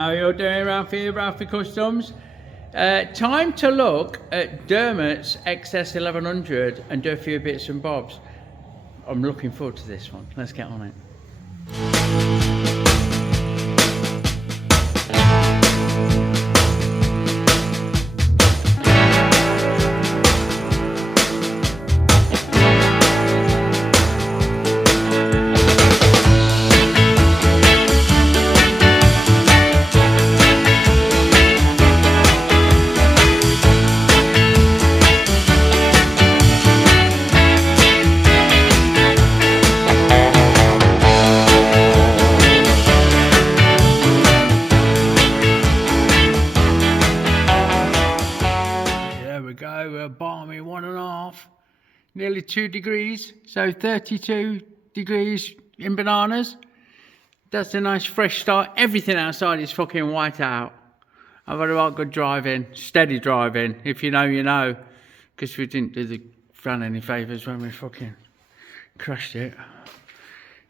How you're doing, Ralfy? Ralfy Customs. Time to look at Dermot's XS1100 and do a few bits and bobs. I'm looking forward to this one. Let's get on it. We're balmy 1.5, nearly 2 degrees, so 32 degrees in bananas. That's a nice fresh start. Everything outside is fucking white out. I've had a lot of good driving, steady driving. If you know, you know, because we didn't do the van any favours when we fucking crashed it.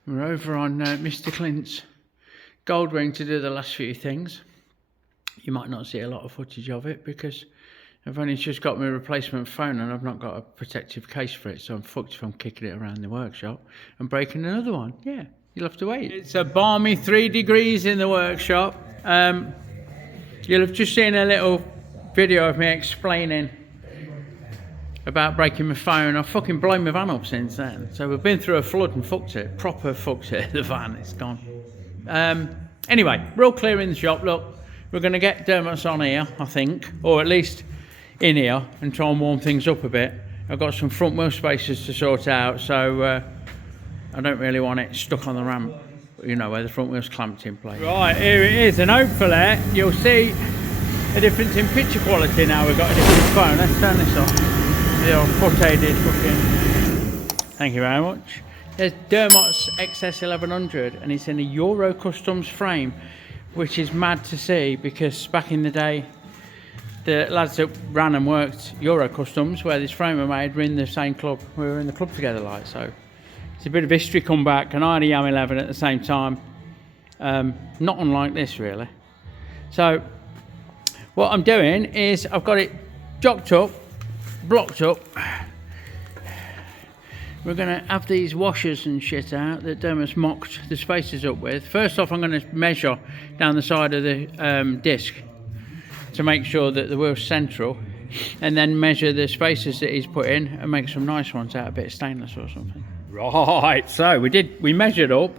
We're over on Mr. Clint's Goldwing to do the last few things. You might not see a lot of footage of it because I've only just got my replacement phone and I've not got a protective case for it, so I'm fucked if I'm kicking it around the workshop and breaking another one. Yeah, you'll have to wait. It's a balmy 3 degrees in the workshop. You'll have just seen a little video of me explaining about breaking my phone. I've fucking blown my van up since then. So we've been through a flood and fucked it, proper fucked it, the van, it's gone. Anyway, we're all clear in the shop. Look, we're going to get Dermot's on here, I think, or at least in here, and try and warm things up a bit. I've got some front wheel spacers to sort out, so I don't really want it stuck on the ramp, you know, where the front wheel's clamped in place. Right, here it is, and hopefully you'll see a difference in picture quality now we've got a different phone. Let's turn this off. The old foot-aided fucking... Thank you very much. There's Dermot's XS1100, and it's in a Euro Customs frame, which is mad to see because back in the day, the lads that ran and worked Euro Customs, where this frame were made, were in the same club. We were in the club together, like, so it's a bit of history come back, and I had a Yam 11 at the same time. Not unlike this, really. So what I'm doing is I've got it jocked up, blocked up. We're going to have these washers and shit out that Dermot's mocked the spacers up with. First off, I'm going to measure down the side of the disc to make sure that the wheel's central, and then measure the spacers that he's put in and make some nice ones out of a bit of stainless or something. Right, so we measured up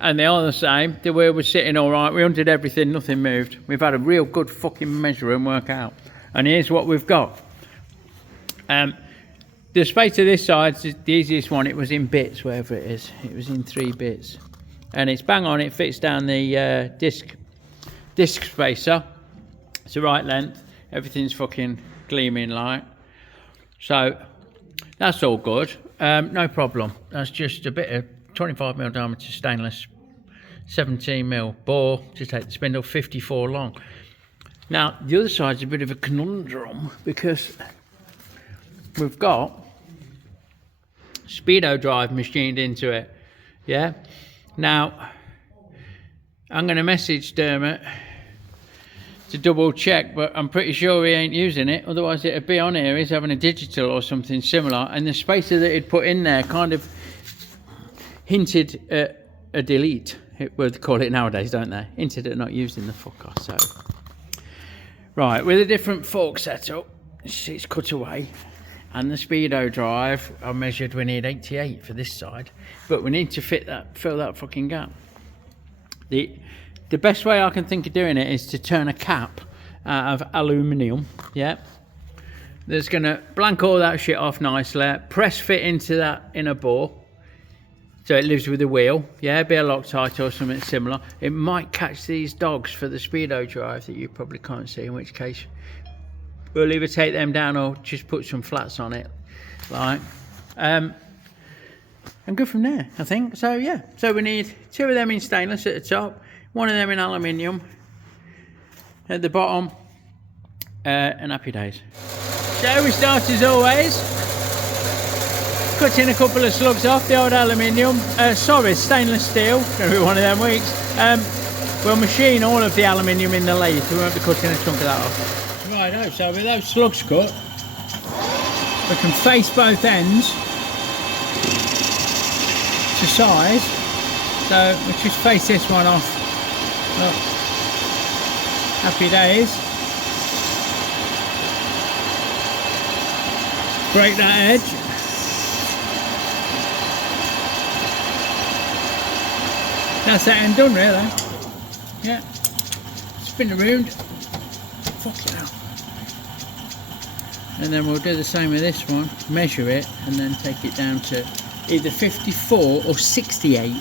and they are the same. The wheel was sitting all right. We undid everything, nothing moved. We've had a real good fucking measure and work out. And here's what we've got. The spacer this side's the easiest one. It was in bits, wherever it is. It was in 3 bits. And it's bang on, it fits down the disc spacer. It's the right length. Everything's fucking gleaming light. So that's all good. No problem. That's just a bit of 25mm diameter stainless, 17mm bore to take the spindle, 54 long. Now the other side's a bit of a conundrum because we've got speedo drive machined into it. Yeah. Now I'm going to message Dermot to double check, but I'm pretty sure he ain't using it, otherwise it'd be on here. He's having a digital or something similar, and the spacer that he'd put in there kind of hinted at a delete. Well, they call it nowadays, don't they? Hinted at not using the fucker. So right, with a different fork setup, it's cut away, and the speedo drive, I measured we need 88 for this side, but we need to fill that fucking gap. The best way I can think of doing it is to turn a cap out of aluminium, yeah. That's gonna blank all that shit off nicely, press fit into that inner bore, so it lives with the wheel, yeah, be a Loctite or something similar. It might catch these dogs for the speedo drive that you probably can't see, in which case we'll either take them down or just put some flats on it, like, and go from there, I think. So yeah, so we need 2 of them in stainless at the top, 1 of them in aluminium at the bottom, and happy days. So we start as always, cutting a couple of slugs off the old aluminium, sorry, stainless steel, gonna be one of them weeks. we'll machine all of the aluminium in the lathe, so we won't be cutting a chunk of that off. Right, so with those slugs cut, we can face both ends to size. So we'll just face this one off. Look. Happy days. Break that edge. That's that end done, really. Yeah. Spin around. Fuck it out. And then we'll do the same with this one. Measure it and then take it down to either 54 or 68.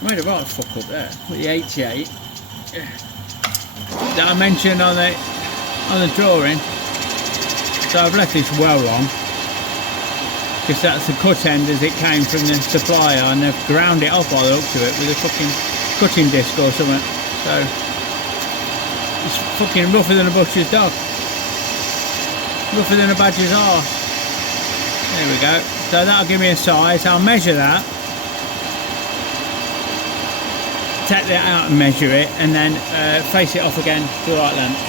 I made a right fuck up there with the 88. Yeah. That I mentioned on the drawing. So I've left this well long, because that's the cut end as it came from the supplier, and they've ground it off by the looks of it with a fucking cutting disc or something. So it's fucking rougher than a butcher's dog, rougher than a badger's arse. There we go. So that'll give me a size. I'll measure that, take that out and measure it, and then face it off again to the right length.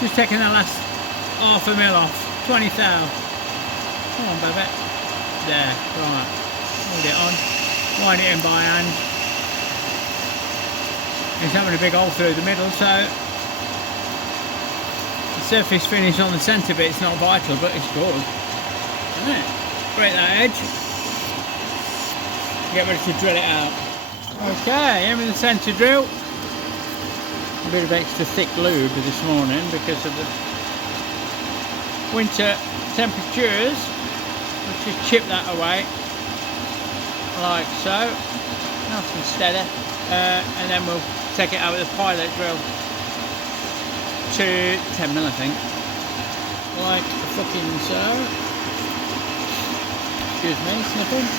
Just taking that last half a mil off, 20 thou. Come on, baby. There, right. Hold it on. Wind it in by hand. It's having a big hole through the middle, so the surface finish on the centre bit's not vital, but it's good. Isn't it? Break that edge. Get ready to drill it out. Okay, in with the centre drill. A bit of extra thick lube this morning because of the winter temperatures. Let's just chip that away like so, nice and steady, and then we'll take it out with a pilot drill to 10mm, I think, like fucking so. Excuse me, sniffing.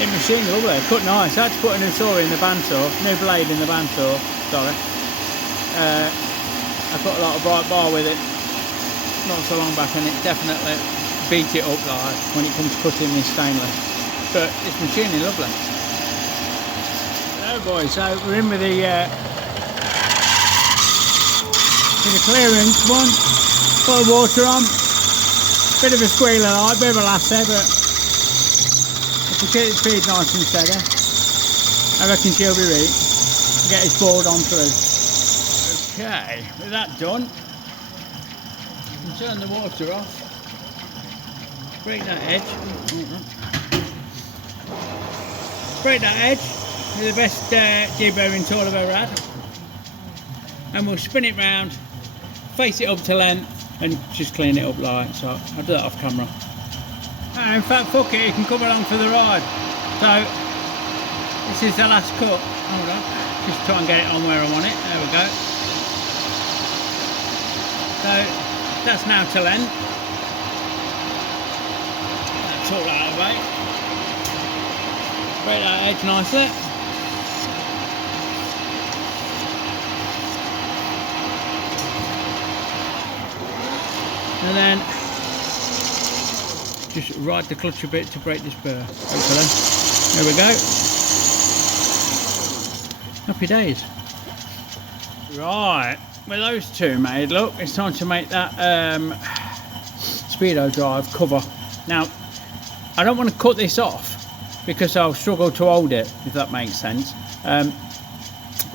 In machine lovely, cut nice. I had to put a new saw in the bandsaw, new blade in the bandsaw, sorry. I put a lot of bright bar with it not so long back, and it definitely beat it up like when it comes to cutting this stainless. But it's machining lovely. Hello boys, so we're in with the clearance one. Put the water on. Bit of a squealer like, bit of a lassie, but if we keep the speed nice and steady, I reckon she'll be right. Get his board on through. Okay, with that done, and turn the water off. Break that edge. Break that edge with the best deburring tool I've ever had. And we'll spin it round, face it up to length, and just clean it up like so. I'll do that off camera. And in fact, fuck it, you can come along for the ride. So, this is the last cut. Hold on, just try and get it on where I want it. There we go. So, that's now to length. That's all out of the way. Break that edge nicely. And then just ride the clutch a bit to break this burr, hopefully. There we go. Happy days. Right, with those two made, look, it's time to make that speedo drive cover. Now, I don't want to cut this off because I'll struggle to hold it, if that makes sense. But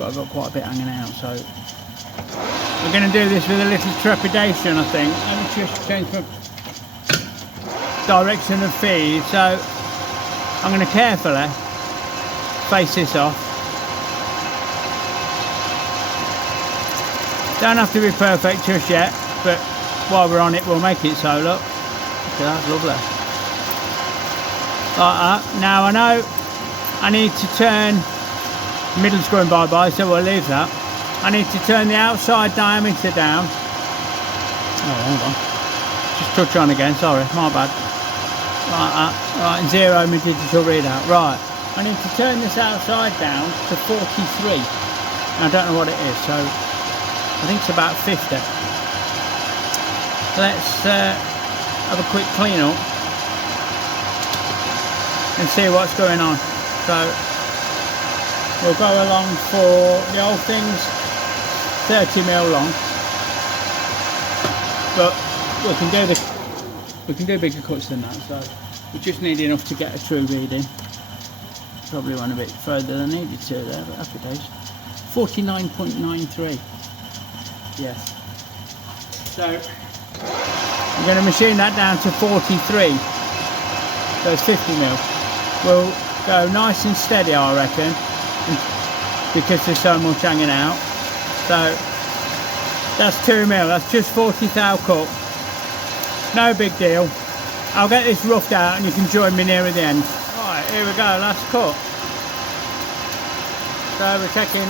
I've got quite a bit hanging out, so we're going to do this with a little trepidation, I think. Let me just change my direction of feed. So I'm going to carefully face this off. Don't have to be perfect just yet, but while we're on it, we'll make it so. Look, that's lovely. Like that. Now I know I need to turn, middle's going bye-bye, so we'll leave that. I need to turn the outside diameter down Oh, hold on. Just touch on again, sorry, my bad. Like that. Right, and 0 my digital readout. Right, I need to turn this outside down to 43. I don't know what it is, so I think it's about 50. Let's have a quick clean up and see what's going on. So we'll go along for the old things 30mm long, but we can do bigger cuts than that. So we just need enough to get a true reading. Probably went a bit further than I needed to there, but happy days. 49.93. Yes. So I'm going to machine that down to 43. So it's 50mm. We'll go nice and steady, I reckon, because there's so much hanging out. So that's 2mm. That's just 40 thou cut. No big deal. I'll get this roughed out and you can join me near the end. Right, here we go, last cut. So we're taking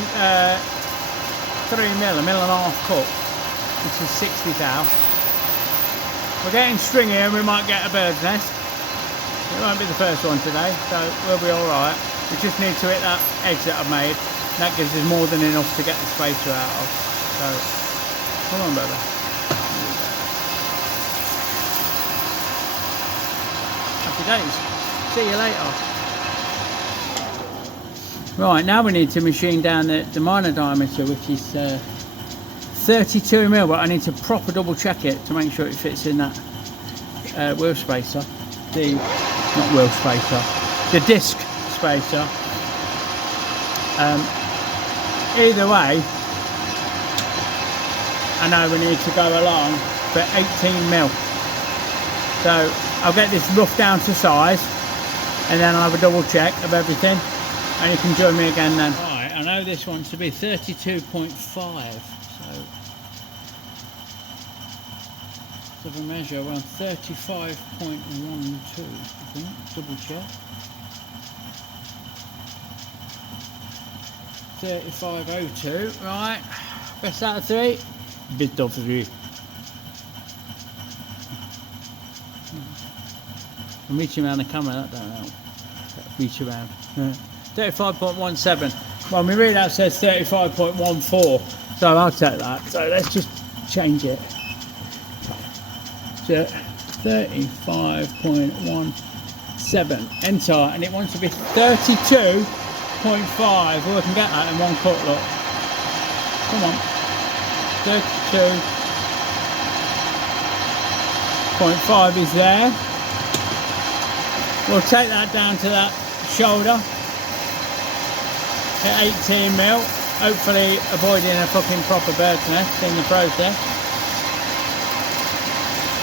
3mm, a mil and a half cut, which is 60 thou. We're getting stringy and we might get a bird's nest. It won't be the first one today, so we'll be alright. We just need to hit that edge that I've made. That gives us more than enough to get the spacer out of. So, come on, brother. Happy days. See you later. Right, now we need to machine down the minor diameter, which is 32mm, but I need to proper double check it to make sure it fits in that wheel spacer. Not wheel spacer, the disc spacer. Either way, I know we need to go along for 18mm. So I'll get this rough down to size and then I'll have a double check of everything. And you can join me again then. Right, I know this one's to be 32.5, so if I measure around 35.12, I think, double check. 35.02, right, best out of 3, bit of 3. I'm reaching around the camera, that don't help. Reach around. 35.17. Well, my readout says 35.14, so I'll take that. So let's just change it to 35.17. Enter, and it wants to be 32.5. Well, I can get that in one cut, look. Come on. 32.5 is there. We'll take that down to that shoulder. At 18mm, hopefully avoiding a fucking proper bird's nest in the process.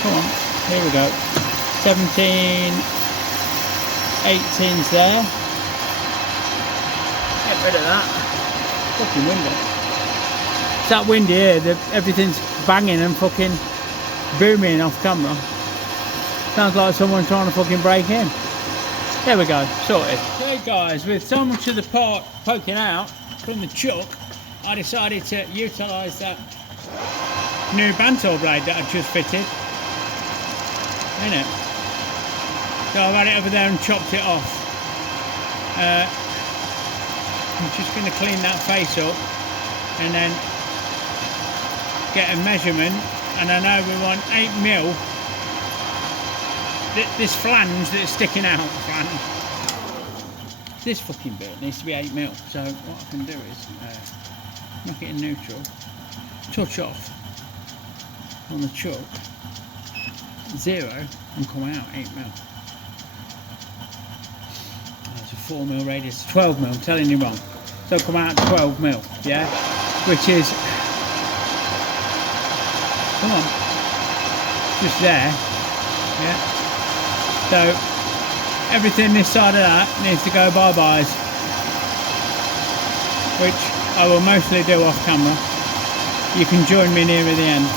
Come on, here we go. 17, 18's there. Get rid of that. Fucking windy. It's that windy here, everything's banging and fucking booming off camera. Sounds like someone's trying to fucking break in. There we go, sorted. Okay guys, with so much of the part poking out from the chuck, I decided to utilise that new bantor blade that I just fitted. Innit? So I've had it over there and chopped it off. I'm just going to clean that face up and then get a measurement, and I know we want 8mm. This flange that's sticking out, this fucking bit needs to be 8mm. So what I can do is knock it in neutral, touch off on the chuck, 0, and come out 8mm. That's a 4mm radius, 12mm. I'm telling you wrong. So come out 12mm, yeah, which is, come on, just there, yeah. So everything this side of that needs to go bye-byes, which I will mostly do off camera. You can join me near the end.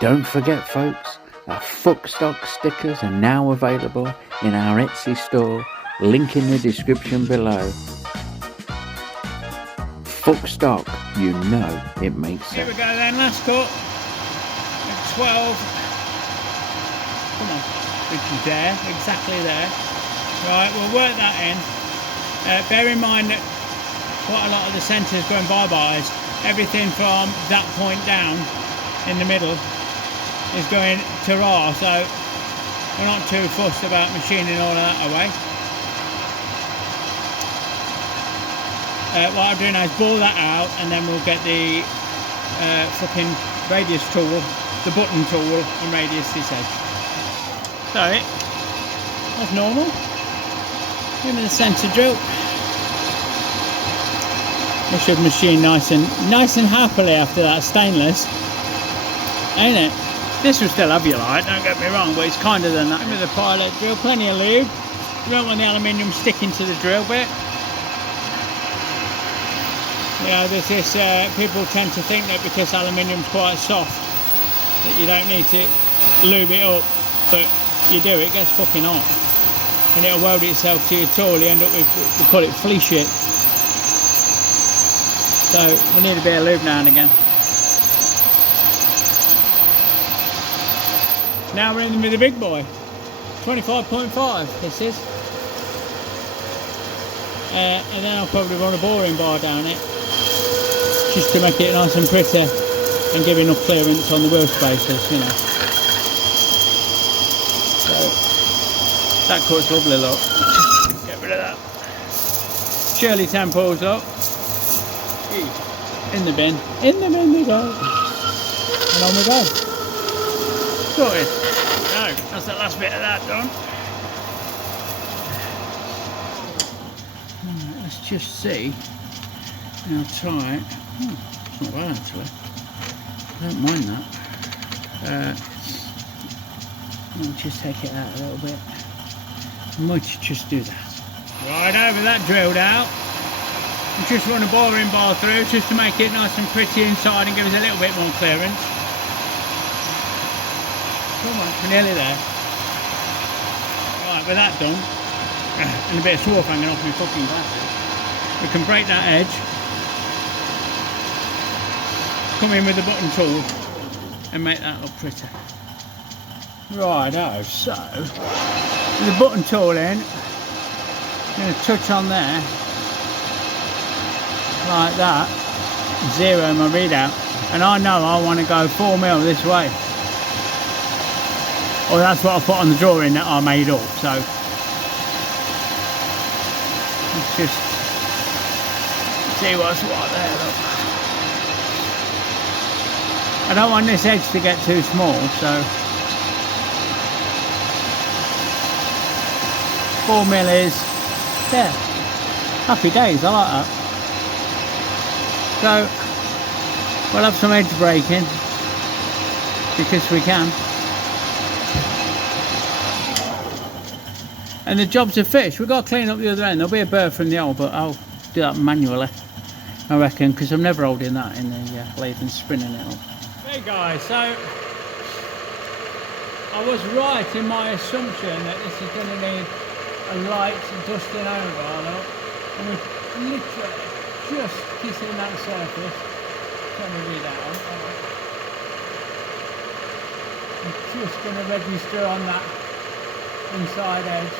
Don't forget folks, our Fuckstock stickers are now available in our Etsy store, link in the description below. Fuckstock, you know it makes sense. Here we go then, last cut. 12. Come on, which is there, exactly there. Right, we'll work that in. Bear in mind that quite a lot of the centres going bye-byes, everything from that point down in the middle is going to raw, so we're not too fussed about machining all of that away. What I'm doing now is bore that out, and then we'll get the fucking radius tool, the button tool, and radius this edge. So that's normal. Give me the centre drill. We should machine nice and happily after that stainless, ain't it? This will still have your light, don't get me wrong, but it's kinder than that. Give me the pilot drill, plenty of lube. You don't want the aluminium sticking to the drill bit. You know, there's this, people tend to think that because aluminium's quite soft that you don't need to lube it up, but you do, it gets fucking hot. And it'll weld itself to your tool, you end up with, we call it flea shit. So we need a bit of lube now and again. Now we're in with the big boy. 25.5 this is. And then I'll probably run a boring bar down it, just to make it nice and pretty and give enough clearance on the wheel spaces, you know. So that cuts lovely, look. Get rid of that. Shirley temples, look. In the bin. In the bin we go. And on we go. Sorted. So, that's the last bit of that done. Right, let's just see how tight. Oh, it's not bad actually. I don't mind that. I'll just take it out a little bit. I might just do that. Right, over that drilled out. And just run a boring bar through just to make it nice and pretty inside and give us a little bit more clearance. Come on, we're nearly there. Right, with that done, and a bit of swarf hanging off my fucking glasses, we can break that edge, come in with the button tool, and make that look pretty. Righto, so, with the button tool in, I'm going to touch on there, like that, zero my readout, and I know I want to go 4mm this way. Well, that's what I put on the drawing that I made up, so let's just see what's what there, look. I don't want this edge to get too small, so 4mm is there. Happy days, I like that. So we'll have some edge breaking because we can. And the job's a fish. We've got to clean up the other end. There'll be a burr from the hole, but I'll do that manually, I reckon, because I'm never holding that in the lathe and spinning it up. Hey guys, so I was right in my assumption that this is going to need a light dusting over, look. And we're literally just kissing that surface. Let me read that on. I'm just going to register on that inside edge,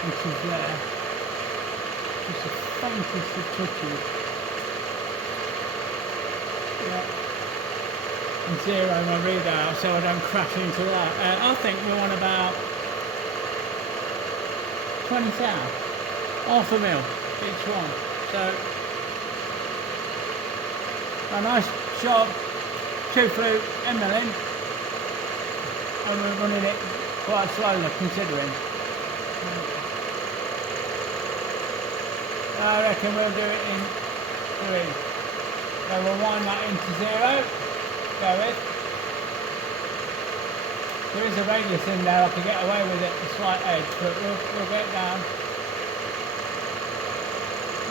which is there. Just the faintest of touches. Yeah. And zero my readout so I don't crash into that. I think we want about 20 thou, half a mil each one. So a nice sharp 2 flute end milling, and we're running it quite slowly considering. I reckon we'll do it in 3. So we'll wind that into 0. Go with. There is a radius in there, I could get away with it, a slight edge, but we'll get it down.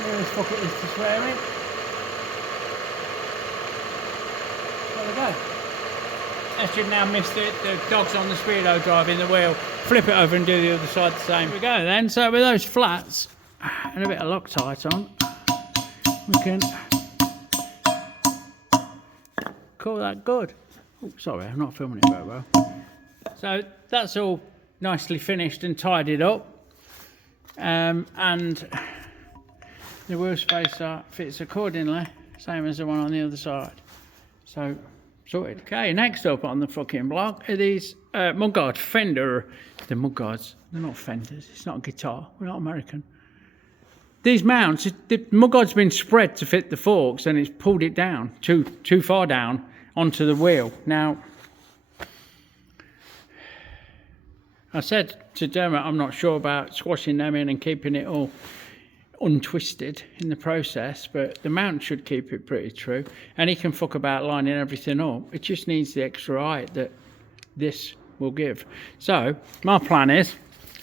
Nearest fuck it is to swearing. There we go. That should now miss the dogs on the speedo driving the wheel. Flip it over and do the other side the same. Here we go then. So with those flats and a bit of Loctite on, we can call that good. Oh, sorry, I'm not filming it very well. So that's all nicely finished and tidied up. And the wheel spacer fits accordingly, same as the one on the other side. So, sorted. Okay, next up on the fucking block are these Mudguard Fender. The Mudguards, they're not Fenders, it's not a guitar, we're not American. These mounts, the Mudguard's been spread to fit the forks and it's pulled it down, too far down onto the wheel. Now, I said to Dermot, I'm not sure about squashing them in and keeping it all untwisted in the process, but the mount should keep it pretty true. And he can fuck about lining everything up. It just needs the extra height that this will give. So, my plan is,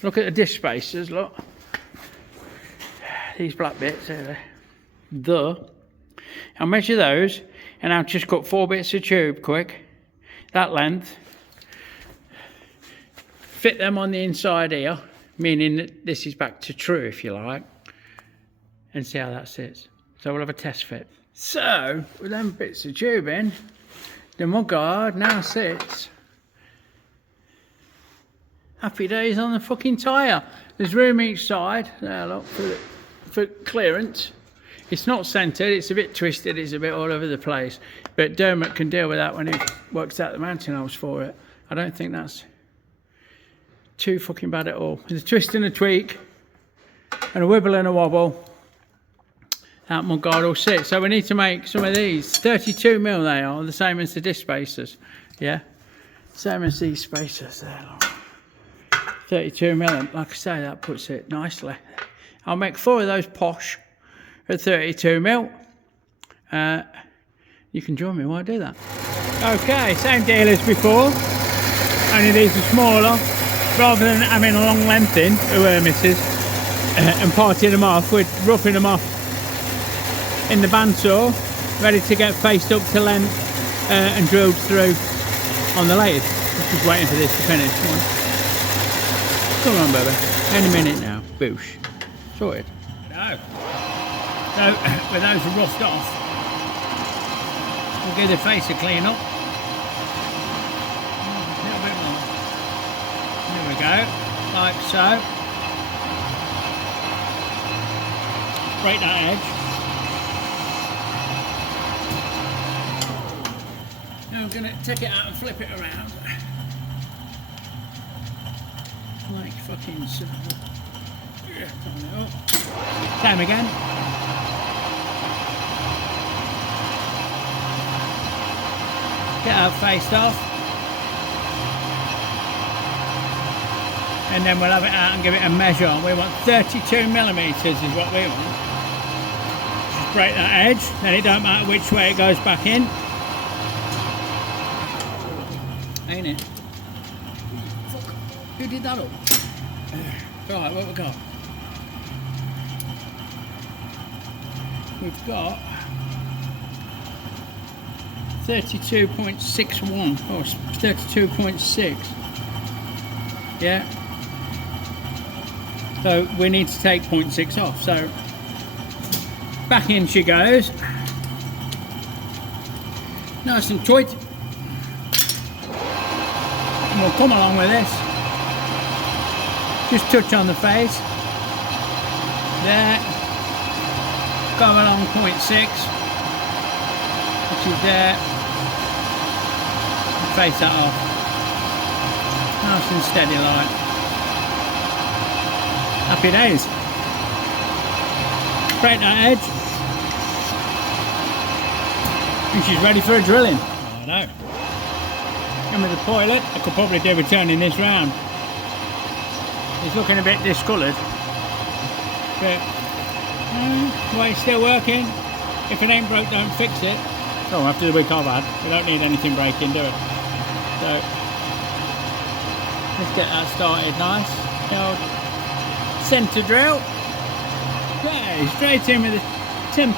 look at the disc spacers, look. These black bits here. I'll measure those, and I'll just cut 4 bits of tube quick, that length. Fit them on the inside here, meaning that this is back to true, if you like, and see how that sits. So we'll have a test fit. So, with them bits of tube in, the Mudguard now sits. Happy days on the fucking tyre. There's room each side, there look, for clearance. It's not centred, it's a bit twisted, it's a bit all over the place. But Dermot can deal with that when he works out the mounting holes for it. I don't think that's too fucking bad at all. With a twist and a tweak, and a wibble and a wobble, that Mudguard will sit. So we need to make some of these. 32mm they are, the same as the disc spacers. Yeah, same as these spacers there. 32mm, like I say, that puts it nicely. I'll make 4 of those posh at 32mm. You can join me while I do that. Okay, same deal as before, only these are smaller. Rather than having a long length in, misses, and parting them off, we're roughing them off in the bandsaw, ready to get faced up to length and drilled through on the lathe. Just waiting for this to finish. Come on, baby. Any minute now. Boosh. Sorted. No. So, with those roughed off, we'll give the face a clean up. A little bit more. There we go. Like so. Break that edge. Now I'm going to take it out and flip it around. Like fucking so. Same again. Get that faced off. And then we'll have it out and give it a measure. We want 32mm is what we want. Just break that edge, then it don't matter which way it goes back in. Ain't it? Fuck. Who did that up? Right, what we got? We've got 32.61 or 32.6. Yeah. So we need to take 0.6 off. So back in she goes. Nice and tight. And we'll come along with this. Just touch on the face. There. Go along 0.6, which is there. And face that off. Nice and steady like. Happy days. Break that edge. And she's ready for a drilling. I know. And with the pilot, I could probably do with turning this round. It's looking a bit discoloured. But well, it's still working. If it ain't broke, don't fix it. Oh, after the week I've had, we don't need anything breaking, do it? So, let's get that started nice. The old centre drill. Okay, straight in with a 10.5.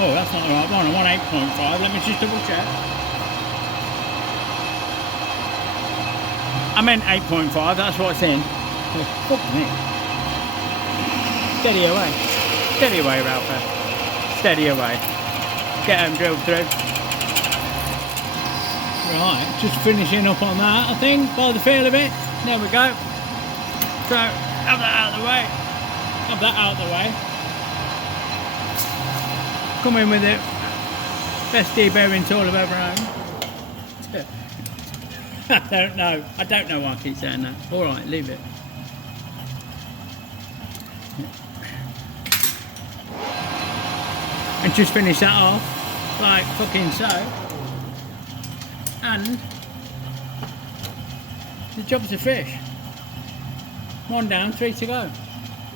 Oh, that's not the right one. I want 8.5. Let me just double check. I meant 8.5. That's what's in. Oh, fuck me. Steady away. Steady away, Ralphy. Steady away. Get them drilled through. Right, just finishing up on that, I think, by the feel of it. There we go. So, have that out of the way. Have that out of the way. Come in with it. Best deburring tool I've ever owned. I don't know why I keep saying that. Alright, leave it. And just finish that off, like fucking so. And the job's a fish. 1 down, 3 to go.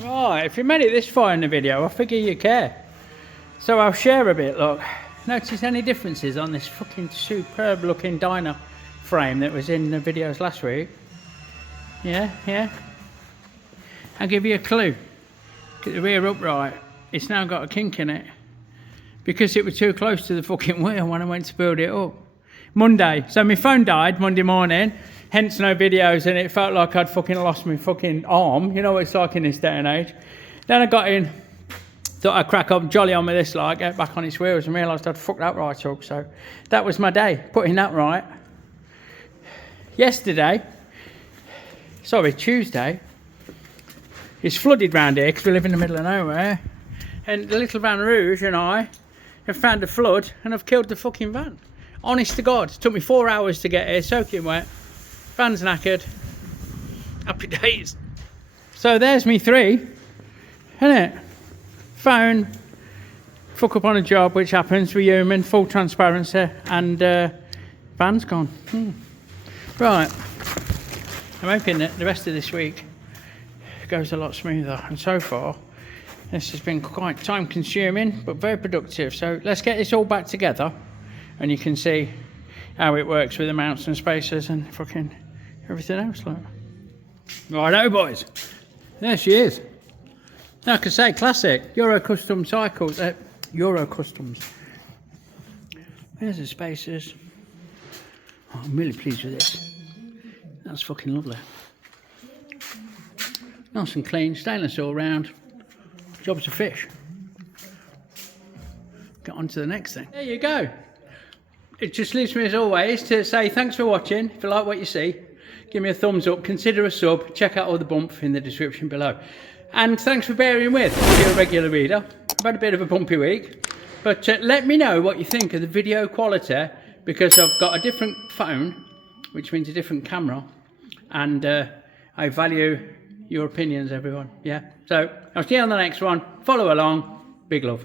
Right, if you made it this far in the video, I figure you care. So I'll share a bit, look. Notice any differences on this fucking superb looking diner frame that was in the videos last week? Yeah. I'll give you a clue. Get the rear upright. It's now got a kink in it. Because it was too close to the fucking wheel when I went to build it up. Monday. So my phone died Monday morning. Hence no videos, and it felt like I'd fucking lost my fucking arm. You know what it's like in this day and age. Then I got in. Thought I'd crack up jolly on with this, like, get back on its wheels, and realised I'd fucked that right up. So that was my day, putting that right. Tuesday, it's flooded round here because we live in the middle of nowhere. And the little Van Rouge and I have found a flood and I've killed the fucking van. Honest to God, it took me 4 hours to get here, soaking wet. Van's knackered. Happy days. So there's me 3, isn't it? Phone, fuck up on a job, which happens, we're human, full transparency, and van's gone. Right, I'm hoping that the rest of this week goes a lot smoother, and so far this has been quite time consuming but very productive. So let's get this all back together and you can see how it works with the mounts and spacers and fucking everything else. Like, righto boys, there she is. Like I say, classic Euro Custom cycles, Euro Customs. There's the spacers. Oh, I'm really pleased with this. That's fucking lovely. Nice and clean, stainless all round. Job's a fish. Get on to the next thing. There you go. It just leaves me as always to say thanks for watching. If you like what you see, give me a thumbs up, consider a sub, check out all the bump in the description below. And thanks for bearing with. If you're a regular reader, I've had a bit of a bumpy week, but let me know what you think of the video quality, because I've got a different phone, which means a different camera, and I value your opinions, everyone. Yeah, so I'll see you on the next one. Follow along. Big love.